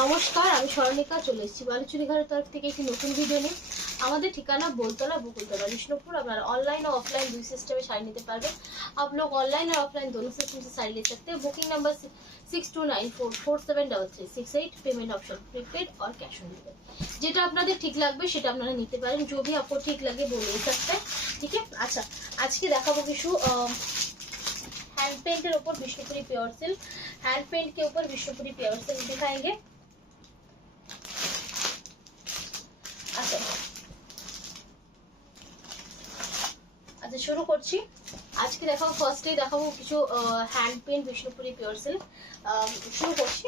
নমস্কার, আমি স্বর্ণিকা চলে এসেছি বালুচুরি ঘরের তরফ থেকে একটি নতুন ভিডিও নিয়ে। আমাদের ঠিকানা बोलतला बकुलतला विष्णुपुर। আপনারা ऑनलाइन और ऑफलाइन দুই সিস্টেমে শাড়ি নিতে পারবেন। आप लोग ऑनलाइन और ऑफलाइन दोनों सिस्टम से साड़ी ले सकते हैं। Booking number 6294473368। Payment option prepaid और कैश ऑन डिलीवरी। যেটা আপনাদের ঠিক লাগবে সেটা আপনারা নিতে পারেন। जो भी आपको ठीक लगे वो ले सकते हैं, ठीक है। আচ্ছা, আজকে দেখাবো কিছু हैंड पेंट ऊपर Bishnupuri pure silk. Hand paint के ऊपर विष्णुपुरी प्योर सिल्क दिखाएंगे। আচ্ছা আচ্ছা শুরু করছি। আজকে দেখাবো ফার্স্টে দেখাবো কিছু hand paint Bishnupuri pure silk. শুরু করছি।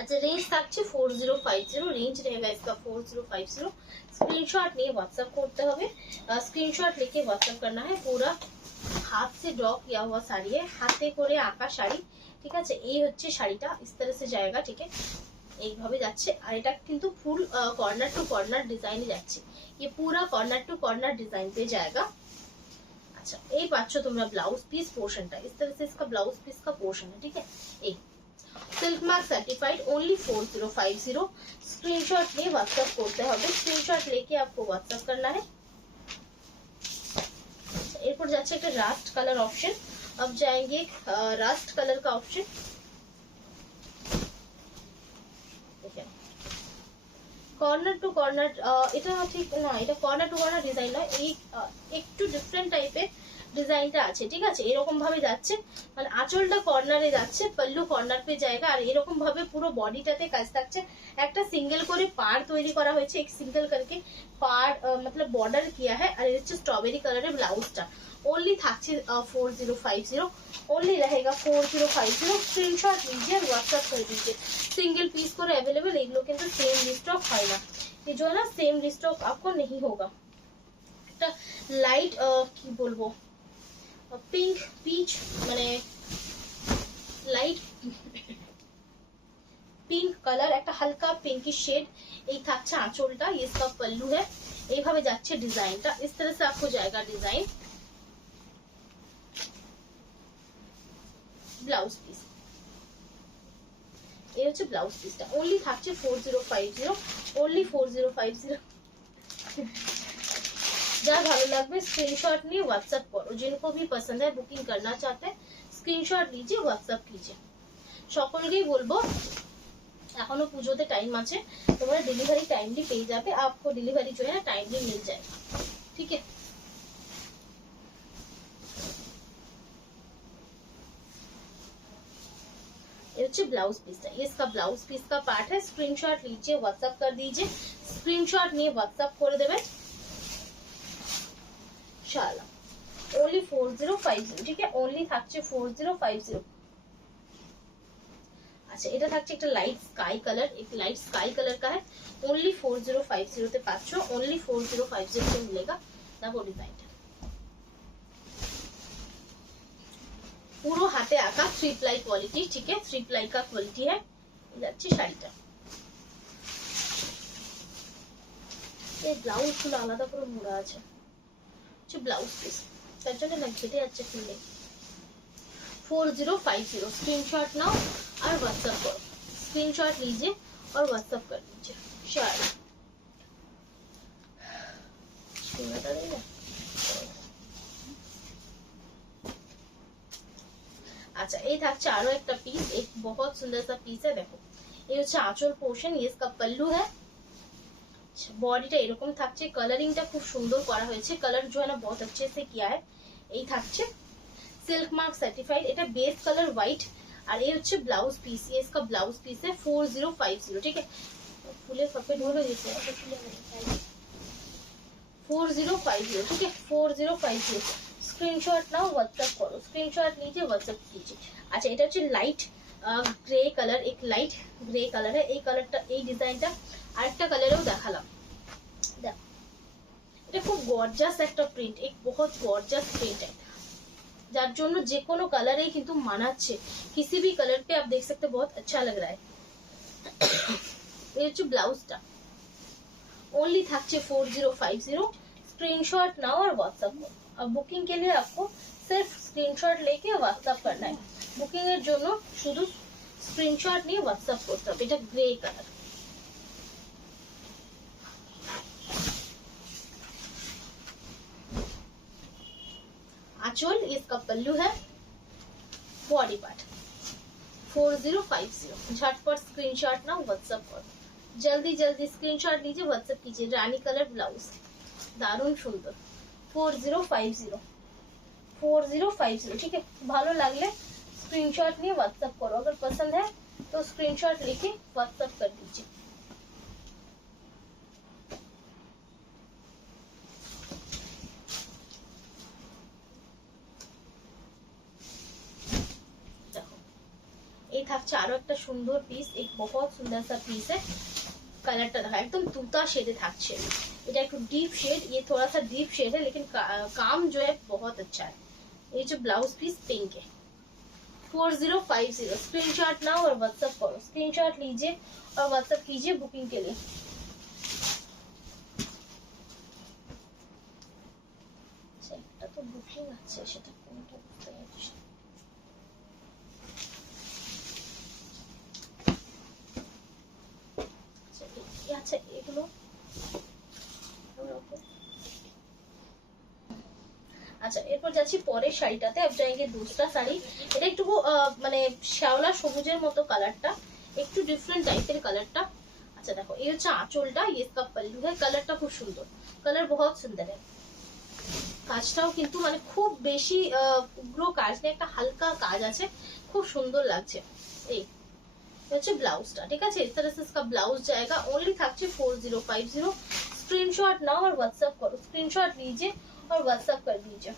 अच्छा रेंज থাকছে 4050। रेंज रहेगा इसका 4050। स्क्रीनशॉट लिए व्हाट्सएप करते হবে। स्क्रीनशॉट लेके व्हाट्सएप करना है। पूरा हाथ से ड्रॉ किया हुआ साड़ी है, हाथे করে আঁকা শাড়ি, ঠিক আছে। এই হচ্ছে শাড়িটা, इस तरह से जाएगा, ठीक है। এইভাবে যাচ্ছে। আর এটা কিন্তু ফুল কর্নার টু কর্নার ডিজাইনে যাচ্ছে। ये पूरा कॉर्नर टू कॉर्नर डिजाइन पे जाएगा। अच्छा এই পাচ্ছ তোমরা ব্লাউজ পিস পোর্শনটা, इस तरह से इसका ब्लाउज पीस का पोर्शन है, ठीक है। ये silk mark certified only 4050। Screenshot लिए व्हाट्सएप करते হবে। स्क्रीनशॉट लेके आपको व्हाट्सएप करना है। এরপর যাচ্ছে একটা রাস্ট কালার অপশন। अब जाएंगे रास्ट कलर का ऑप्शन। কর্নার টু কর্নার, এটা ঠিক না, এটা কর্নার টু কর্নার ডিজাইন নয়, এই একটু ডিফারেন্ট টাইপের ডিজাইনটা আছে, ঠিক আছে। এরকম ভাবে যাচ্ছে, মানে আঁচলটা কর্নারে যাচ্ছে, পল্লু কর্নার पे जाएगा। আর এরকম ভাবে পুরো বডিটাতে কাজ থাকছে। একটা সিঙ্গেল করে পাড় তৈরি করা হয়েছে, এক সিঙ্গেল करके পাড় मतलब বর্ডার किया है। আর এটা হচ্ছে স্ট্রবেরি কালারের ব্লাউজটা। ओनली থাকছে 4050। ओनली रहेगा 4050। स्क्रीनशॉट लीजिए और व्हाट्सएप कर दीजिए। सिंगल पीस করে अवेलेबल, এগুলো কিন্তু সেম রিস্টক হয় না। ये जो है ना सेम रिस्टॉक आपको नहीं होगा। একটা লাইট কি বলবো, পিঙ্ক পিচ, মানে লাইট পিঙ্ক কালার, একটা হালকা পিঙ্কি शेड। এই থাকছে আঁচলটা, ये इसका पल्लू है। এইভাবে যাচ্ছে ডিজাইনটা, इस तरह से आपको जाएगा डिजाइन। ব্লাউজ পিস, এই হচ্ছে ব্লাউজ পিসটা। ओनली থাকছে 4050। ओनली 4050। যার ভালো লাগবে স্ক্রিনশট নিয়ে व्हाट्सएप करो। जिनको भी पसंद है बुकिंग करना चाहते हैं स्क्रीनशॉट लीजिए, व्हाट्सएप कीजिए। সকলকেই বলবো এখনো পুজোতে টাইম আছে, তোমরা ডেলিভারি টাইমলি পেয়ে যাবে। आपको डिलीवरी जो है ना टाइमली मिल जाएगा, ठीक है। ये হচ্ছে ব্লাউজ পিসটা, इसका ব্লাউজ পিস का पार्ट है। स्क्रीनशॉट लीजिए, व्हाट्सएप कर दीजिए। स्क्रीनशॉट নিয়ে व्हाट्सएप করে দেবেন इंशाल्लाह। ओनली 4050, ठीक है। ओनली থাকছে 4050। अच्छा এটা থাকছে একটা লাইট স্কাই কালার, एक लाइट स्काई कलर का है। ओनली 4050 তে পাচ্ছ। ओनली 4050 में मिलेगा। দেখো ডিজাইনটা পুরো হাতে আঁকা, 3 प्लाई क्वालिटी, ठीक है। 3 प्लाई का क्वालिटी है। যাচ্ছে শাড়িটা। এই ব্লাউজ গুলো আলাদা করে মোড়া আছে, হচ্ছে ব্লাউজ পিস, তার জন্য না ঘেটে যাচ্ছে খুললে। 4050। स्क्रीनशॉट नाउ और व्हाट्सएप करो। स्क्रीनशॉट लीजिए और व्हाट्सएप कर दीजिए। शायद अच्छा এই থাকছে আরো একটা পিস, एक बहुत सुंदर सा पीस है। देखो ये হচ্ছে আঁচল পোর্শন, ये इसका पल्लू है। বডিটা এরকম থাকছে, কালারিংটা খুব সুন্দর করা হয়েছে। কালার जो है ना बहुत अच्छे से किया है। এই থাকছে सिल्क मार्क सर्टिफाइड। এটা बेस कलर व्हाइट। আর এই হচ্ছে ব্লাউজ পিস, ये इसका ब्लाउज पीस है 4050, ठीक है। ফুলে সফেদ হয়ে গেছে, 4050, ठीक है। 4050। स्क्रीनशॉट नाउ व्हाट्सएप करो। स्क्रीनशॉट लीजिए, व्हाट्सएप कीजिए। अच्छा এটা হচ্ছে লাইট গ্রে কালার, एक लाइट ग्रे कलर है। এই কালারটা, এই ডিজাইনটা আরেকটা কালারেও দেখালাম। দেখো এটা খুব গর্জাস একটা প্রিন্ট, एक बहुत गॉर्जियस प्रिंट है, যার জন্য যে কোনো কালারেই কিন্তু মানাচ্ছে। किसी भी कलर पे आप देख सकते हैं, बहुत अच्छा लग रहा है। ये হচ্ছে ব্লাউজটা। ओनली থাকছে 4050। स्क्रीनशॉट नाउ और व्हाट्सएप करो। अब बुकिंग के लिए आपको सिर्फ स्क्रीनशॉट लेके व्हाट्सएप करना है। बुकिंग এর জন্য শুধু স্ক্রিনশট নিয়ে হোয়াটসঅ্যাপ করতে হবে। এটা গ্রে কালার, आंचल इसका पल्लू है, बॉडी पार्ट 4050। झटपट स्क्रीनशॉट ना व्हाट्सएप करो, जल्दी जल्दी स्क्रीनशॉट लीजिए, व्हाट्सएप कीजिए। रानी कलर ब्लाउज, दारुण सुंदर 4050 ठीक है। ভালো লাগলে स्क्रीनशॉट নিয়ে व्हाट्सएप करो, अगर पसंद है तो स्क्रीनशॉट लेके व्हाट्सएप कर दीजिए। এই থাকছে আরো একটা সুন্দর পিস, एक बहुत सुंदर सा पीस है। कलरটা देखो एकदम तूता शेड থাকছে, এটা একটু डीप शेड, ये थोड़ा सा डीप शेड है लेकिन काम जो है बहुत अच्छा है। ये जो ब्लाउज पीस पिंक है 4050। स्क्रीनशॉट नाउ और व्हाट्सएप करो, स्क्रीनशॉट लीजिए और व्हाट्सएप कीजिए बुकिंग के लिए। এটা তো বুকিং আছে, সেটা কোনটা বুঝতে পারছি। আচ্ছা এগুলো আচ্ছা, এরপর যাচ্ছি পরের শাড়িটাতে। अब जाएंगे दूसरा শাড়ি। এটা একটু মানে শ্যাওলা সবুজের মতো কালারটা, একটু ডিফারেন্ট টাইপের কালারটা। আচ্ছা দেখো, এই হচ্ছে আঁচলটা, ये इसका पल्लू है। কালারটা খুব সুন্দর, কালার बहुत सुंदर है। কাজটাও কিন্তু মানে খুব বেশি উগ্র কাজ নেই, একটা হালকা কাজ আছে, খুব সুন্দর লাগছে। এই হচ্ছে ব্লাউজটা, ঠিক আছে। इस तरह से इसका ब्लाउज जाएगा। ओनली থাকছে 4050। स्क्रीनशॉट नाउ और व्हाट्सएप करो, स्क्रीनशॉट लीजिए और व्हाट्सएप कर दीजिए।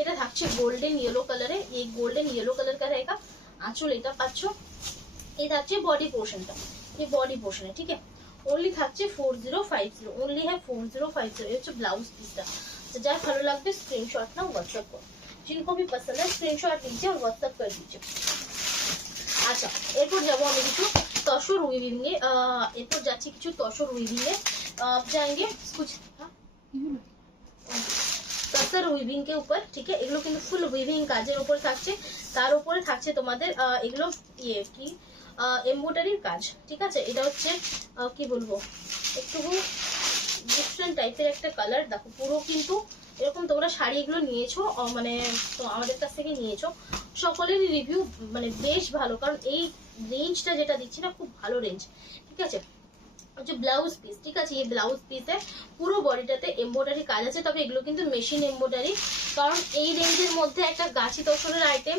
এটা থাকছে গোল্ডেন ইয়েলো কালারে, এই গোল্ডেন ইয়েলো কালার का रहेगा। আঁচল এটা পাচ্ছ, এই থাকছে বডি পোর্শনটা, এই বডি পোর্শনে, ঠিক है। ओनली থাকছে 4050, ओनली है 4050। এই হচ্ছে ব্লাউজ পিসটা। तो যার ভালো লাগবে স্ক্রিনশট নাও, व्हाट्सएप करो। जिनको भी पसंद है स्क्रीनशॉट लीजिए और व्हाट्सएप कर दीजिए। আচ্ছা এরপর যাবো আমি কিছু তসর উইভিং এ, এরপর যাচ্ছি কিছু তসর উইভিং এ। जाएंगे कुछ তসর উইভিং के ऊपर, ठीक है। এগুলো কিন্তু ফুল উইভিং কাজের উপর থাকছে, তার উপরে থাকছে তোমাদের এগুলো ইয়ে কি এমব্রয়ডারির কাজ, ঠিক আছে। এটা হচ্ছে কি বলবো, একটু ডিফারেন্ট টাইপের একটা কালার। দেখো পুরো কিন্তু এরকম তোমরা শাড়িগুলো নিয়েছো, মানে তো আমাদের কাছ থেকে নিয়েছো, সকলেরই রিভিউ মানে বেশ ভালো, কারণ এই রেঞ্জটা যেটা দিচ্ছি না খুব ভালো রেঞ্জ, ঠিক আছে। जो ব্লাউজ পিস, ঠিক আছে, এই ব্লাউজ পিসে পুরো বডিটাতে এমব্রয়ডারি কাজ আছে, তবে এগুলো কিন্তু মেশিন এমব্রয়ডারি, কারণ এই রেঞ্জের মধ্যে একটা গাছি তসরের আইটেম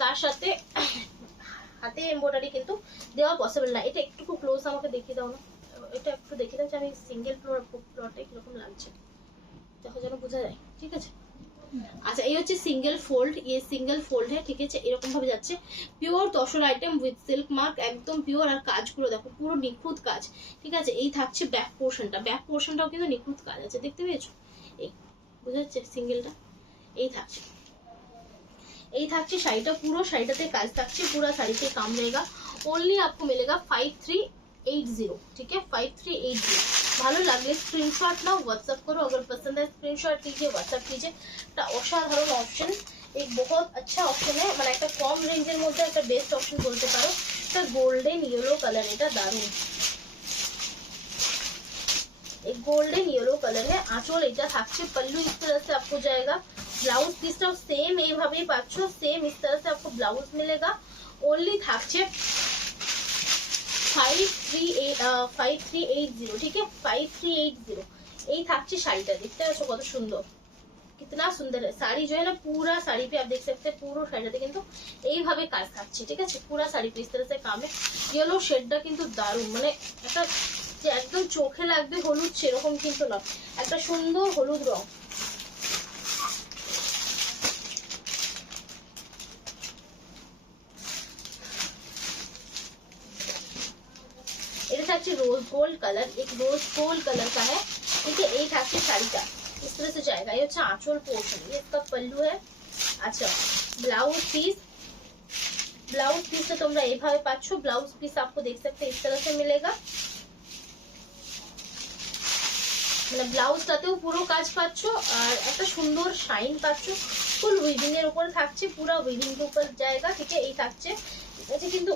তার সাথে হাতে এমব্রয়ডারি কিন্তু দেওয়া পসিবল না। এটা একটু ক্লোজ আমাকে দেখিয়ে দাও না, এটা একটু দেখিয়ে দাও যে আমি সিঙ্গেল প্লটে কিরকম লাগছে, দেখো যেন বোঝা যায়, ঠিক আছে। আচ্ছা এই হচ্ছে সিঙ্গেল ফোল্ড, ये সিঙ্গেল ফোল্ড है, ঠিক আছে। এরকম ভাবে যাচ্ছে, pure tussar item with silk mark, একদম পিওর। আর কাজগুলো দেখো পুরো নিখুঁত কাজ, ঠিক আছে। এই থাকছে ব্যাক পোর্শনটা, ব্যাক পোর্শনটাও কিন্তু নিখুঁত কাজ আছে, দেখতে পেয়েছো, এই বোঝা যাচ্ছে সিঙ্গেলটা। এই থাকছে শাড়িটা, পুরো শাড়িটাতে কাজ থাকছে, পুরো শাড়িতে काम रहेगा। ओनली आपको मिलेगा 5380, ठीक है 5380। ভালো লাগলে স্ক্রিনশট নাও, व्हाट्सएप करो, अगर पसंद है स्क्रीनशॉट लीजिए, व्हाट्सएप कीजिए। এটা অসাধারণ অপশন, एक बहुत अच्छा অপশন है, মানে একটা কম রেঞ্জের মধ্যে একটা বেস্ট অপশন বলতে পারো। এটা গোল্ডেন ইয়েলো কালার, এটা দারুণ, एक गोल्डन येलो कलर है। आंचल এটা থাকছে, पल्लू इस तरह से आपको जाएगा। ब्लाउज পিসটাও সেম এইভাবেই পাচ্ছ, সেম इस तरह से आपको ब्लाउज मिलेगा। ओनली থাকছে 5380, ठीक है 5380। এই থাকছে শাড়িটা, দেখতে পাচ্ছ কত সুন্দর, कितना सुंदर है। साड़ी जो है ना पूरा साड़ी पे आप देख सकते हैं, পুরো শাড়িটাতে কিন্তু এইভাবে কাজ থাকছে, ঠিক আছে। পুরো শাড়ি पे इस तरह से काम है। येलो শেডটা কিন্তু দারুণ, মানে একটা যে একদম চোখে লাগবে হলুদ সেরকম কিন্তু না, একটা সুন্দর হলুদ রং। এটা থাকছে रोज गोल्ड कलर, एक रोज गोल्ड कलर का है, ठीक है। এই থাকছে শাড়িটা, इस तरह से जाएगा। ये अच्छा आंचल पोर्शन, ये इसका पल्लू है। अच्छा ब्लाउज पीस, ब्लाउज पीस तो तुमरा এইভাবে পাচ্ছ। ब्लाउज पीस आपको देख सकते हैं इस तरह से मिलेगा। মানে ব্লাউজটাতেও পুরো কাজ পাচ্ছ আর একটা সুন্দর শাইন পাচ্ছ, ফুল উইভিং এর উপরে থাকছে, পুরো উইভিং এর উপর জায়গা থেকে এই থাকছে, ঠিক আছে। কিন্তু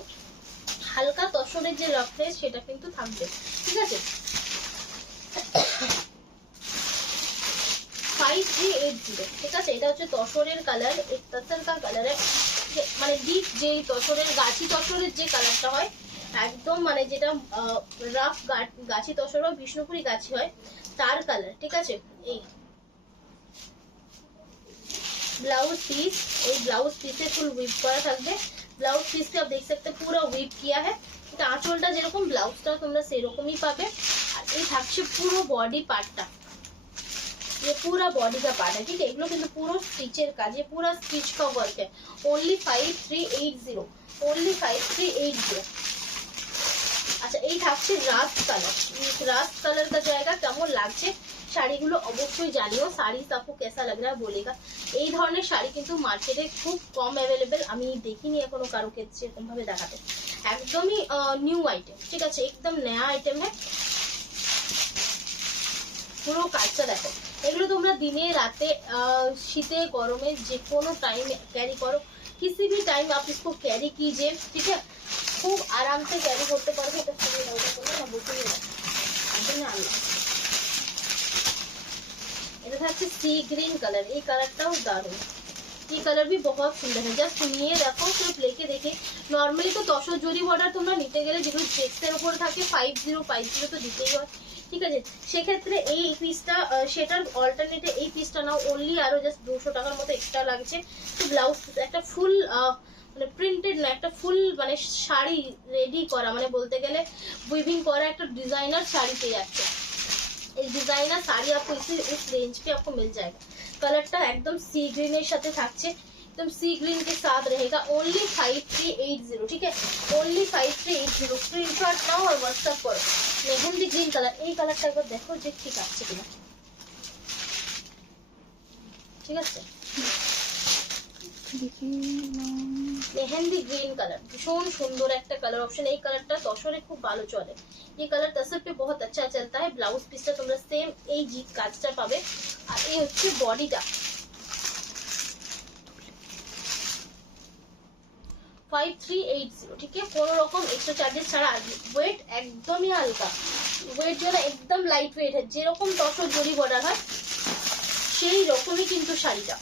হালকা তসরের যে রাফনেস সেটা কিন্তু থাকবে, ঠিক আছে। 5380, ঠিক আছে। এটা হচ্ছে তসরের কালার, এই তসর কা কালার মানে ডিপ যে তসরের গাছি তসরের যে কালারটা হয় একদম, মানে যেটা রাফ গাছি তসর হয়, বিষ্ণুপুরি গাছি হয় তার কালার, ঠিক আছে। এই ब्लाउज पीस, एक ब्लाउज पीस से फुल वीव करा থাকবে। ब्लाउज पीस पे आप देख सकते हैं पूरा वीव किया है, এটা আঁচলটা যেরকম ব্লাউজটা তোমরা সেরকমই পাবে। আর এই থাকছে পুরো বডি পার্টটা, ये पूरा बॉडी का पार्ट है, ठीक है। এগুলো কিন্তু পুরো স্টিচের কাজ, ये पूरा स्टिच का वर्क है। Only 5380, only 5380। আচ্ছা এই থাকছে রাস্ট কালার, রাস্ট কালার का জায়গা কেমন লাগছে শাড়িগুলো অবশ্যই জানিও। শাড়ি আপু কেসা লাগ রা বলেগা। এই ধরনের শাড়ি কিন্তু মার্কেটে খুব কম অ্যাভেলেবেল, আমি দেখিনি এখনো কারো ক্ষেত্রে এরকম ভাবে দেখাতে। একদমই নিউ আইটেম, ঠিক আছে, একদম নয়া আইটেম है। পুরো কাজটা দেখো, এগুলো তোমরা দিনে রাতে শীতে গরমে যে কোনো টাইমে ক্যারি করো, किसी भी टाइम आप इसको कैरी कीजिए, ठीक है। खूब आराम से कैरी করতে পারবে। এটা খুবই মজা না বলতে না এটা থাকছে সি গ্রিন কালার, এই কালারটাও দারুণ, ये कलर भी बहुत सुंदर है। जस्ट सुनिए देखो, सिर्फ लेके देखे। नॉर्मली तो 10 জরি বর্ডার তোমরা নিতে গেলে যেগুলো চেক্সের উপর থাকে 5050 তো দিতেই হয়, ঠিক আছে। সেক্ষেত্রে এই পিসটা সেটার অল্টারনেটে এই পিসটা নাও, অনলি আরো জাস্ট 200 টাকার মতো এক্সট্রা লাগছে। তো ব্লাউজ একটা ফুল মানে প্রিন্টেড না, একটা ফুল মানে শাড়ি রেডি করা, মানে বলতে গেলে উইভিং করা একটা ডিজাইনার শাড়ি পেয়ে যাচ্ছে। এই ডিজাইনার শাড়ি आपको इस रेंज पे आपको मिल जाएगा। कलरটা একদম সি গ্রিনের সাথে থাকছে, एकदम सी ग्रीन के साथ रहेगा। ओनली 5380, ठीक है, ओनली 5380। स्क्रीनशॉट नाও और व्हाट्सएप करो। मेहंदी ग्रीन कलर, এই কালারটা একবার দেখো যে ঠিক আছে কিনা, ঠিক আছে। মেহেন্দি গ্রিন কালার ভীষণ সুন্দর একটা কালার অপশন। এই কালারটা তসরে খুব ভালো চলে, ये कलर तसर पे बहुत अच्छा चलता है। ब्लाउज পিসটা তোমরা সেম এই জিট কাজটা পাবে। আর এই হচ্ছে বডিটা 5380, ठीक है, কোনো রকম এক্সট্রা চার্জেস ছাড়া। ওয়েট একদমই হালকা, ওয়েট যেন একদম লাইট ওয়েট है, যেরকম তসর জরি বর্ডার হয় সেই রকমই কিন্তু শাড়িটা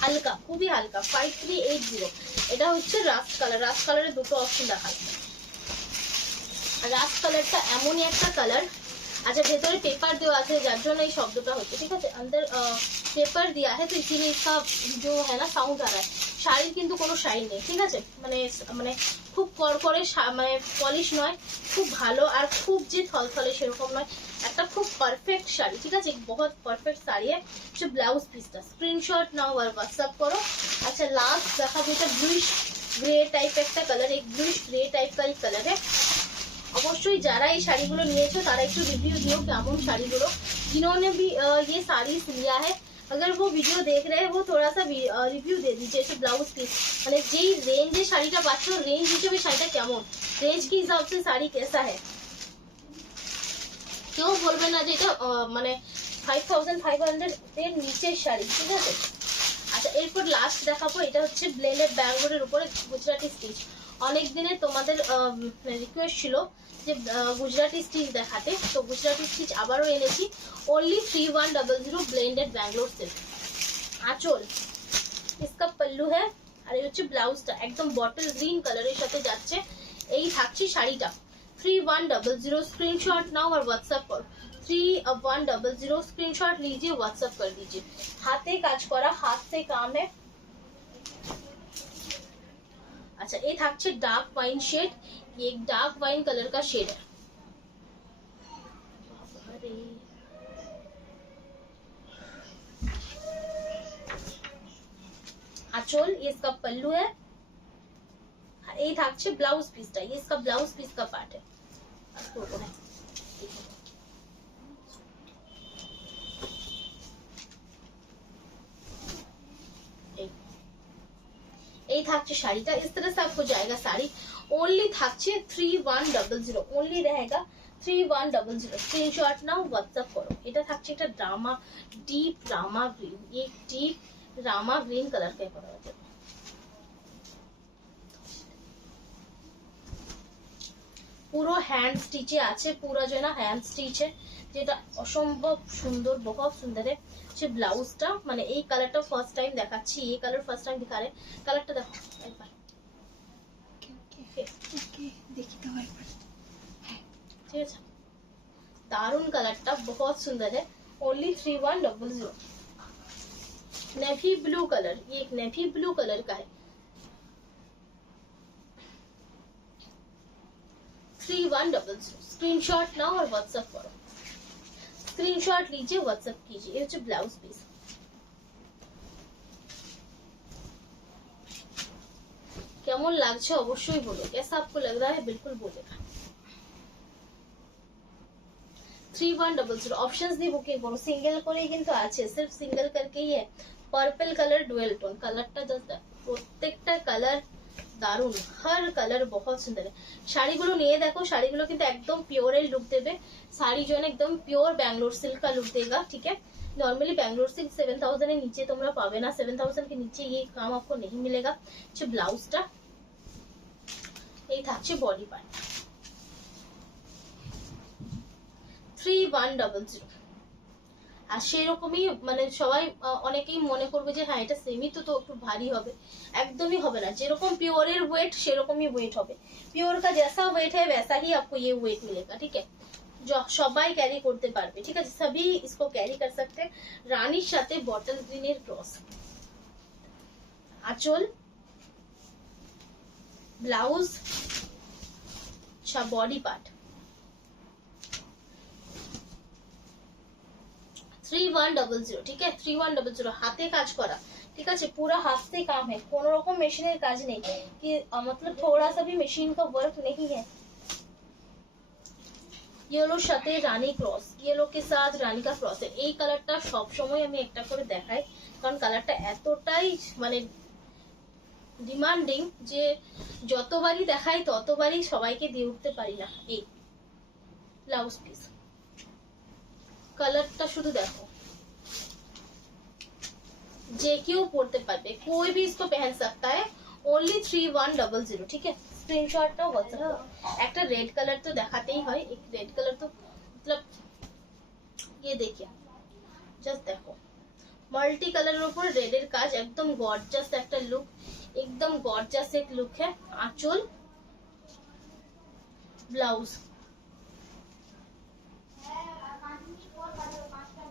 হালকা, খুবই হালকা। 5380। এটা হচ্ছে রাস্ট কালার, রাস্ট কালারের দুটো অপশন দেখায়। রাস্ট কালারটা এমনই একটা কালার, अच्छा ভেতরে পেপার দেওয়া আছে যার জন্য এই শব্দটা হচ্ছে, ঠিক আছে। अंदर पेपर दिया है तो इसीलिए इसका जो है ना साउंड आ रहा है। শাড়ির কিন্তু কোনো শাইন নেই, ঠিক আছে, মানে মানে খুব করকরে মানে পলিশ নয়, খুব ভালো আর খুব যে থলথলে সেরকম নয়, একটা খুব পারফেক্ট শাড়ি, ঠিক আছে, बहुत परफेक्ट শাড়ি है। जो ब्लाउज পিসটা স্ক্রিনশট নাও আর হোয়াটসঅ্যাপ করো। আচ্ছা লাস্ট দেখাবো, এটা ব্লুইশ গ্রে টাইপ একটা কালার, एक ब्लूइश ग्रे टाइप का एक कलर है। অবশ্যই যারা এই শাড়িগুলো নিয়েছো তারা একটু রিভিউ দিও কেমন শাড়িগুলো। जिन्होंने भी ये साड़ी लिया है, अगर वो वीडियो देख रहे हैं वो थोड़ा सा रिव्यू दे दीजिए। ऐसे ब्लाउज पीस মানে যেই রেঞ্জে শাড়িটা পাচ্ছ, রেঞ্জ হিসেবে শাড়িটা কেমন, রেঞ্জ के हिसाब से শাড়ি कैसा है। কেউ বলবে না যে এটা মানে 5500 এর নিচের শাড়ি, ঠিক আছে। আচ্ছা এরপর লাস্ট দেখাবো, এটা হচ্ছে ব্লেন্ডেড ব্যাঙ্গলোরের উপরে গুজরাটি স্টিচ। অনেক দিনে তোমাদের রিকোয়েস্ট ছিল যে গুজরাটি স্টিচ দেখাতে, তো গুজরাটি স্টিচ আবারও এনেছি। Only 3100 blended Bangalore silk. আঁচল इसका पल्लू है আর এই হচ্ছে ব্লাউজটা একদম বটল গ্রিন কালারের সাথে যাচ্ছে। এই থাকছে শাড়িটা 3100। स्क्रीनशॉट नाउ और व्हाट्सएप पर 3100 स्क्रीनशॉट लीजिए, व्हाट्सएप कर दीजिए। हाथे काज करा, हाथ से काम है। अच्छा ये থাকছে डार्क वाइन शेड, ये एक डार्क वाइन कलर का शेड है। आंचल ये इसका पल्लू है, ये থাকছে ब्लाउज पीसটা, ये इसका ब्लाउज पीस का पार्ट है। এই থাকছে শাড়িটা, इस तरह से आपको जाएगा साड़ी। ओनली থাকছে 3100, ओनली रहेगा 3100 স্ক্রিনশট নাও, হোয়াটসঅ্যাপ করো। এটা থাকছে একটা ড্রামা, ডিপ রামা গ্রিন, এই ডিপ রামা গ্রিন কালার কে করা হয়েছে। পুরো হ্যান্ড স্টিচে আছে, পুরো जो है ना হ্যান্ড স্টিচে, যেটা অসম্ভব সুন্দর, বহুত সুন্দর है। সে ব্লাউজটা মানে এই কালারটা ফার্স্ট টাইম দেখাচ্ছি, এই কালার ফার্স্ট টাইম দিখা রে। কালারটা দেখো একবার, ओके देखी तो একবার, ঠিক আছে। दारुण कलर बहुत सुंदर है। ओनली 3100। नेवी ब्लू कलर, ये एक नेवी ब्लू कलर का है। 3100 स्क्रीनशॉट नाउ और व्हाट्सएप करो। स्क्रीनशॉट लीजिए, व्हाट्सएप कीजिए। ये जो ब्लाउज पीस কেমন লাগছে অবশ্যই বলো, कैसा आपको लग रहा है बिल्कुल बोलेगा। 3100 ऑप्शंस দিয়ে বুকিং করো। সিঙ্গেল করেই কিন্তু আছে, सिर्फ सिंगल करके ही है। पर्पल कलर डुअल टोन, কালারটা জাস্ট প্রত্যেকটা কালার দারুন, हर कलर बहुत सुंदर है। শাড়িগুলো নিয়ে দেখো, শাড়িগুলো কিন্তু একদম পিওরের লুক দেবে। শাড়ি जो है एकदम प्योर बैंगलोर सिल्क का लुक देगा, ठीक है। नॉर्मली बैंगलोर सिल्क 7000 এর নিচে তোমরা পাবে না, 7000 के नीचे ये काम आपको नहीं मिलेगा। যে ব্লাউজটা এই থাকছে বডি পার্ট। 3100 আর সেরকমই মানে সবাই অনেকেই মনে করবে যে হ্যাঁ এটা সেমি তো একটু ভারী হবে, একদমই হবে না। যেরকম পিওরের ওয়েট সেরকমই ওয়েট হবে। পিওর का जैसा वेट है वैसा ही आपको ये वेट मिलेगा, ठीक है। जो সবাই ক্যারি করতে পারবে, ঠিক আছে, सभी इसको कैरी कर सकते हैं। রানীর সাথে বটল গ্রিনের ক্রস, আঁচল, ব্লাউজ, বডি পার্ট। 3100, ठीक है। 3100 হাতে কাজ করা, ঠিক আছে, पूरा हाथ से काम है, কোনো রকম মেশিনের কাজ নেই कि मतलब थोड़ा सा भी मशीन का वर्क नहीं है। येलो সাথে রানী ক্রস, येलो के साथ রানী का ক্রস है। এই কালারটা সব সময় আমি একটা করে দেখাই, কারণ কালারটা এতটাই মানে ডিমান্ডিং যে যতবারই দেখাই ততবারই সবাইকে দিয়ে উঠতে পারি না। এই ব্লাউজ পিস, কালারটা শুধু দেখো, যে কেউ পড়তে পারবে, कोई भी इसको पहन सकता है। ओनली 3100, ठीक है। স্ক্রিনশটটা হোয়াটসঅ্যাপ। একটা রেড কালার তো দেখাতেই হয়, एक रेड कलर तो मतलब ये देखिए, জাস্ট দেখো মাল্টি কালারের উপর রেডের কাজ, একদম গর্জাস একটা লুক, एकदम গর্জাস এক লুক है। আঁচল, ব্লাউজ,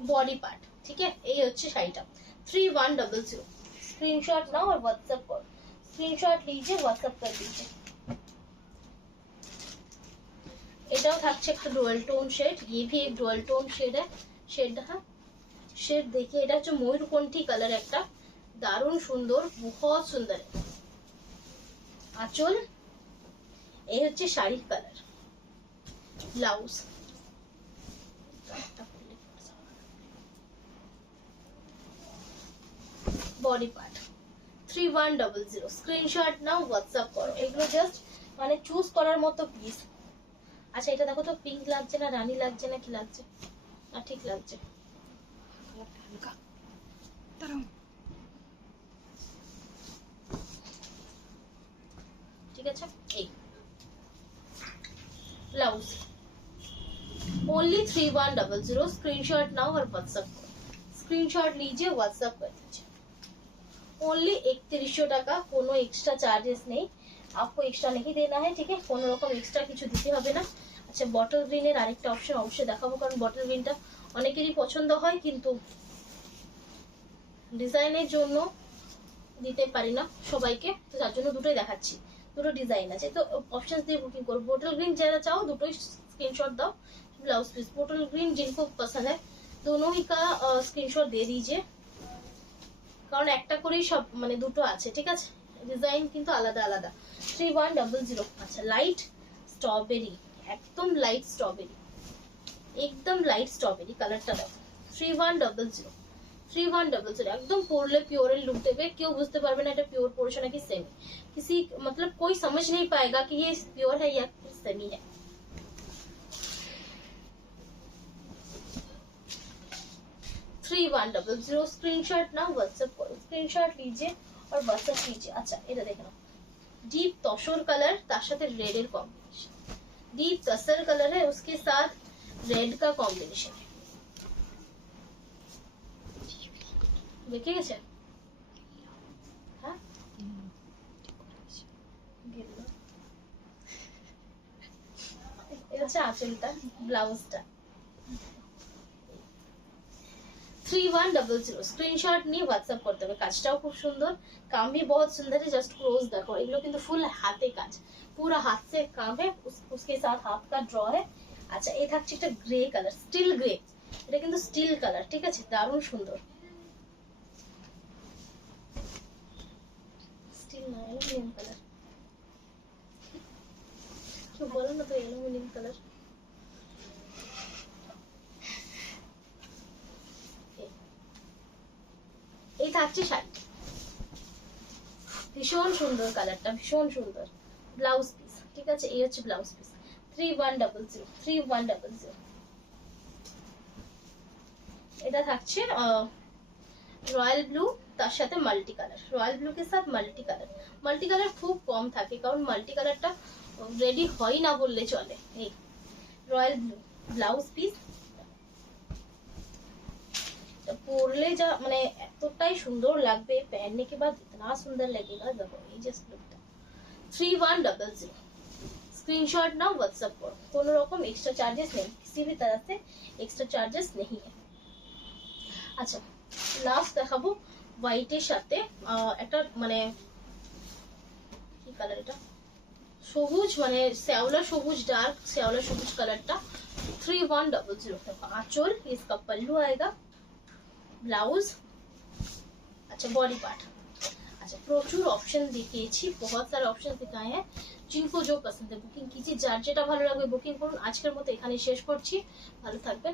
बॉडी पार्ट, ठीक है। এই হচ্ছে শাড়িটা। 3100 स्क्रीनशॉट नाउ और व्हाट्सएप करो। स्क्रीनशॉट लीजिए, व्हाट्सएप कर दीजिए। এটাও থাকছে একটা ডুয়াল টোন শেড, ये भी एक डुअल टोन शेड है। शेड देखिए, এটা হচ্ছে ময়ূরকণ্ঠী কালার, একটা দারুণ সুন্দর, বহুত সুন্দর। আঁচল, এই হচ্ছে শাড়ির colour, blouse, body part. 3100 screenshot নাও, হোয়াটসঅ্যাপ করো। এগুলো জাস্ট মানে চুজ করার মতো পিস। আচ্ছা এটা দেখো তো, পিঙ্ক লাগছে না রানী লাগছে না কি লাগছে? না ঠিক লাগছে, হালকা দাঁড়াও, ঠিক আছে। এই ब्लाउज ओनली 3100 स्क्रीनशॉट नाउ और व्हाट्सएप स्क्रीनशॉट लीजिए, व्हाट्सएप कर दीजिए। ओनली 3100 টাকা, কোনো এক্সট্রা চার্জেস নেই, आपको एक्स्ट्रा नहीं देना है, ठीक है। কোনো রকম এক্সট্রা কিছু দিতে হবে না। আচ্ছা বটল গ্রিনের আরেকটা অপশন অবশ্যই দেখাবো, কারণ বটল গ্রিনটা অনেকেরই পছন্দ হয় কিন্তু ডিজাইনের জন্য দিতে পারি না সবাইকে, তো তার জন্য দুটোই দেখাচ্ছি। দুটো ডিজাইন আছে, তো অপশনস দিয়ে বুকিং করো। बोटल ग्रीन যারা চাও দুটোই স্ক্রিনশট দাও। ब्लाउज पीस बोटल ग्रीन जिनको पसंद है दोनों ही का स्क्रीनशॉट दे दीजिए, কারণ একটা করেই সব মানে দুটো আছে, ঠিক আছে। ডিজাইন কিন্তু আলাদা আলাদা। 3100। আচ্ছা লাইট স্ট্রবেরি, একদম লাইট স্ট্রবেরি, একদম লাইট স্ট্রবেরি কালারটা দেখো। 3100 3100 একদম পরলে পিওরের लुक देवे, क्यों বুঝতে পারবে না এটা পিওর পড়েছে নাকি সেমি, किसी मतलब कोई समझ नहीं पाएगा कि ये प्योर है या सेमी है। 3100 स्क्रीनशॉट ना व्हाट्सएप करो, स्क्रीनशॉट लीजिए और व्हाट्सएप कीजिए। अच्छा এটা দেখে নাও, डीप तसर कलर তার সাথে রেড এর কম্বিনেশন, डीप तसर कलर है उसके साथ रेड का कॉम्बिनेशन है। দেখে গেছেন? হ্যাঁ এটা হচ্ছে আঁচলটা, ব্লাউজটা। 3100 স্ক্রিনশট নিয়ে হোয়াটসঅ্যাপ করতে হবে। কাজটাও খুব সুন্দর, काम भी बहुत सुंदर है। जस्ट क्लोज देखो, এগুলো কিন্তু ফুল হাতে কাজ, पूरा हाथ से काम है, उसके साथ हाथ का ड्रॉ है। আচ্ছা এই থাকছে একটা গ্রে কালার, স্টিল গ্রে, এটা কিন্তু স্টিল কালার, ঠিক আছে, দারুণ সুন্দর। স্টিল না, অ্যালুমিনিয়াম কালার, কেউ বলো না তো অ্যালুমিনিয়াম কালার। এই থাকছে শাড়ি, ভীষণ সুন্দর কালারটা, ভীষণ সুন্দর। ব্লাউজ পিস, ঠিক আছে, এই হচ্ছে ব্লাউজ পিস। 3100 এটা থাকছে রয়্যাল ব্লু, তার সাথে মাল্টি কালার, রয়্যাল ব্লু কে সাথ মাল্টি কালার। মাল্টি কালার খুব কম থাকে, কারণ মাল্টি কালারটা রেডি হয় না বললে চলে। এই রয়্যাল ব্লু ব্লাউজ পিস, পরলে যা মানে এতটাই সুন্দর লাগবে, पहनने के बाद इतना सुंदर लगेगा। देखो ये जस्ट लुकটা। 3100 स्क्रीनशॉट ना व्हाट्सएप करो, কোনো রকম এক্সট্রা চার্जेस নেই, किसी भी तरह से एक्स्ट्रा चार्जेस नहीं है। আচ্ছা লাস্ট দেখাবো হোয়াইটের সাথে একটা মানে কি কালার, এটা সবুজ, মানে শ্যাওলা সবুজ, ডার্ক শ্যাওলা সবুজ কালারটা। 3100 देखो आंचल, इसका पल्लू आएगा, ब्लाउज, अच्छा बॉडी पार्ट। अच्छा प्रचुर ऑप्शन दिखिएছি, बहुत सारे ऑप्शन दिखाए हैं, जिनको जो पसंद है बुकिंग कीजिए, যার যেটা ভালো লাগবে বুকিং করুন। আজকের মতো এখানে শেষ করছি, ভালো থাকবেন।